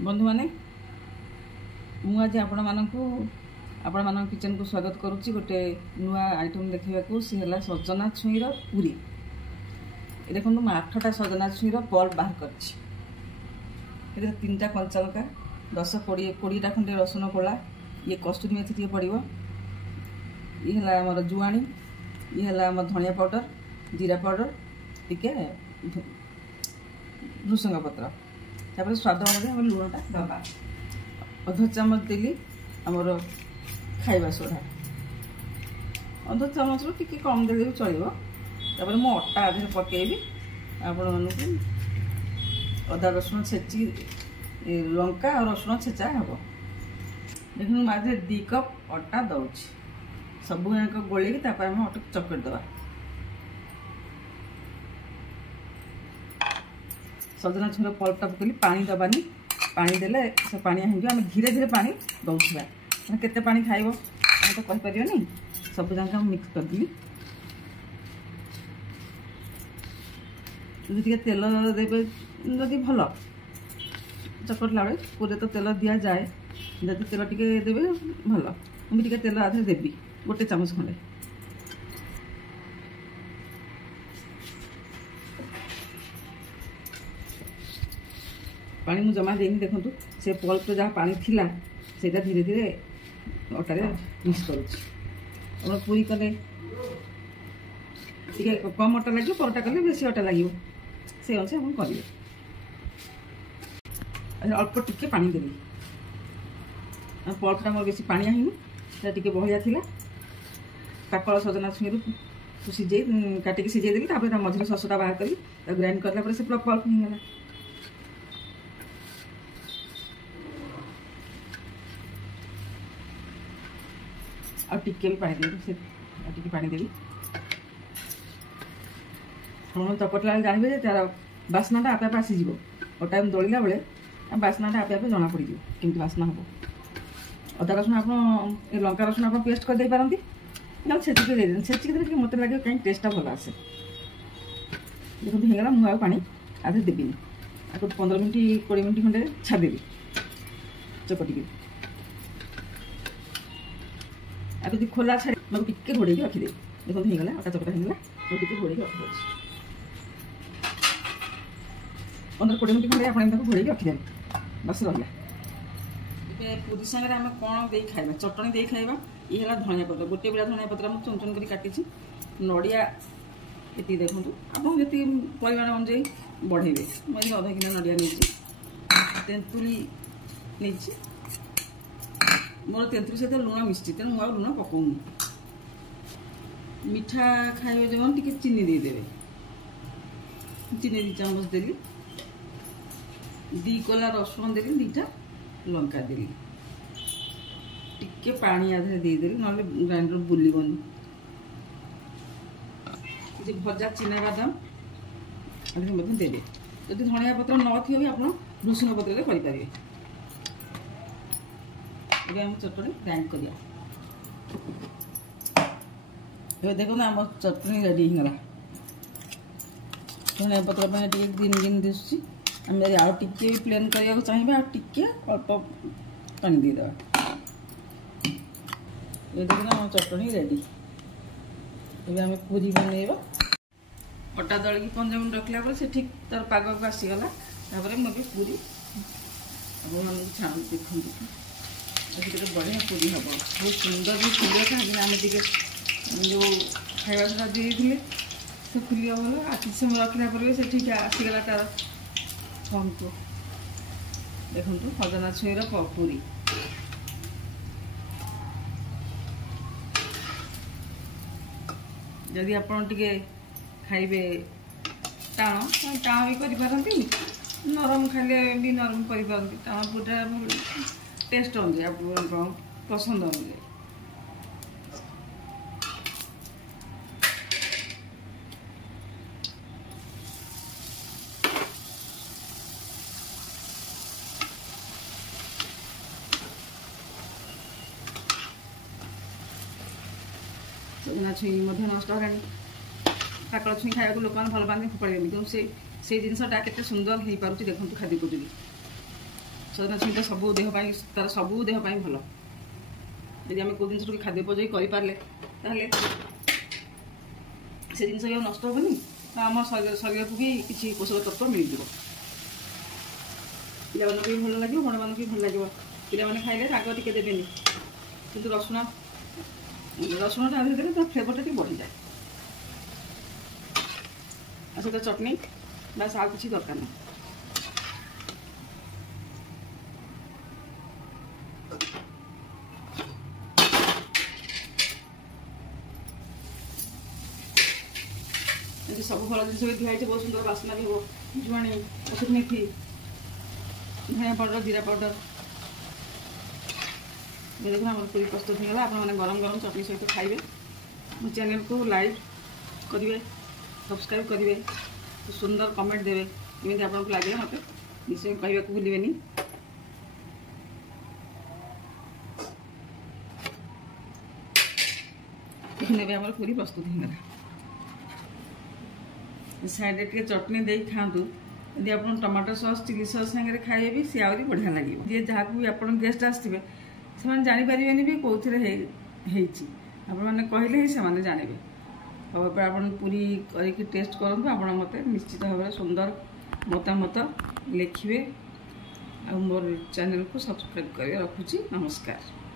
बंधु मैंने मुझे आपण किचन को स्वागत करुच्ची गोटे नुआ आइटम देखा सी है सजना छुईर पूरी। देखो मुझे 8टा सजना छुईर पल्प बाहर कर 3टा कंचा लंका 10-20टा खंडे रसुण कोला ये कस्तूरी मेथी टे पड़ो ये है आम जुआणी ये है आम धनिया पाउडर जीरा पाउडर टिके भृसंग पत्र तापर स्वाद अनुसार हम लुणटा दबा अध चामच देली आमर खाइबा सोडा अध चामच रू टिके कम देले भी चलिबो। तापर मो अटा आधे पकेबी आपण मानकु अदा रसुण छेची लंका और रसुण छेचा हबो। देखु माझे 2 कप अटा दउछि सब याक गोली तापर हम अटा चकट दबा। सजना छुईर पल्पटा पकली पानी दबानी पानी देले से पानी हम धीरे धीरे पानी दौड़ा केते पानी खाइबो हम तो कहि परियोनी सब जाक हम मिक्स कर दी। যদি তেল দেবে যদি ভালো চকটলা বেলে পুরে তো তেল দিয়া যায় যদি তেল টিকে দেবে ভালো আমি টিকে তেল আধে দেবি গোटे চামচ খন্ডে। पानी मुझे जमा देनी देखो से पल्प तो जहाँ पानी थिला सेटा धीरे धीरे अटारे मिक्स करुच्ची। पूरी कले कम अटा लगे परोटा कले बेसी अटा लगे से अनुसार हम करेंगे। अल्प टिके पानी देली पल्पटा मोर बेसी पानी आनी टिके बहलिया थिला काकल सजना छुईरू सीझे काटिकी सीझे देली तापर मझे ससटा बाहर करी ग्राइंड करला से पूरा पल्प हो गला। और टिके भी पानी देवी से टिके पानी देवी हम चकटला जानवे तार बास्नाटा आपे आपे आसीज अटा दलिला बेले बास्नाटा आपे आपे जना पड़ केमती बास्ना हम। अदा रसुण आप लंका रसुण आप पेस्ट कर दे पारती ना छेचिक दे छेचिक देखे मत लगे कहीं टेस्टा भल आसे। देखो होगा मुझे पानी आधे देवी आपको 15 मिनट 20 मिनट खंडे छाड़देवी चकटिकी अब खोला छाड़ी मैं टिके घोड़े रखीदे। देखो होगा अटा चकटा होगा टिके घोड़े रखी 15-20 मिनट खंडे आप घोड़े रखीदे बस रहा। पूरी सागर आम कौन दे खाइबा चटनी दे खाइबा ये है धनिया पत्र गोटे बेला धनिया पत्र मुझे चुन चुन कर काटी नड़िया ये देखूँ आप जी परिमाण अनुजाई बढ़ेबे मुझे अधा किलो नड़िया नहीं तेंतुली नहीं मोर तेंतुली सहित लुण मिश्ची तेणु मुझे लुण पकाऊनी। मीठा खाइबे जो टिके चीनी देदेवे चीनी 2 चामच देली 2 कोला रसुण देली 2टा लंका देली टिके पानी आधे देदेली ना ग्राइंडर बुलबनी। भजा चिना बादाम आधे देवे जदि धनिया पत्र न थी भी आप भृसंग पत्र करें। हम चटनी ग्राइंड करिया देखो ना आम चटनी रेडी होगा। धनिया पत्र टे ग्रीन ग्रीन दिशुची आम आउ टिके भी प्लेन करने चाहिए आ टिके अल्प पानी देदेवा ये देखो ना आम चटनी रेडी। ये आम पूरी बनइबा अटा दलिकी 15 मिनट रखला पर से ठीक तार पाग को आसीगला मुझे पूरी आप छाण देखो बढ़िया पूरी हम बहुत सुंदर भी फुल था आम टे जो खाଇବା सोडा देते से फुलिया भल आ कि समय रखला पर से ठीक आसीगला तार फर्म को। देखो सजना छुईर पूरी जदि आप खाइबे टाण टाण भी करपारती नरम खाले भी नरम करपारती टाण पूरा टेस्ट अनुजाई आप पसंद अनुजाई। सजना छुई नष्ट होगा काकड़ छुई खाया लोक मैंने भल पाती फोपाड़ी क्योंकि से जिनसा के सुंदर हो पार्टी देखो खाद्य उपयोगी सजना छुईटा सब देह तार सब देह भल यदि आम कौ जिन खाद्य उपयोग करें से जिन नष्ट हेनी आम शरीर को भी किसी पोषक तत्व मिल जाए पिलामान भी भल लगे बड़ मान भी भल लगे पिलाने खाइले राग टे देवेनि कि रसुण टा देते तो फ्लेवरटा टे बढ़ी जाए सहित चटनी बस आउ किसी दरकार नहीं सब भल जिन भी दिखाई बहुत सुंदर बास्ना भी हो जुआणी कसूरी मेथी धनिया पाउडर जीरा पाउडर देखना आम पूरी प्रस्तुत होगा आप गरम गरम चटनी सहित खाइबे मो चैनल को लाइक करेंगे सब्सक्राइब करेंगे तो सुंदर कमेंट देवे जमी आपको लगे मत निश्चय कहवा को भूलें ने आम पूरी प्रस्तुत होगा साइड टे चटनी दे खातु यदि आप टमाटो सॉस चिली सॉस सागे खाइए भी सी आहरी बढ़िया लगे जी जहाँ भी आप गेस्ट आसवे से जापर भी कौन कहले ही से जानवे अब आप पूरी करके टेस्ट करूँ आप मत निश्चित भाव में सुंदर मतामत लिखे और मोर चैनल को सब्सक्राइब कर रखुची नमस्कार।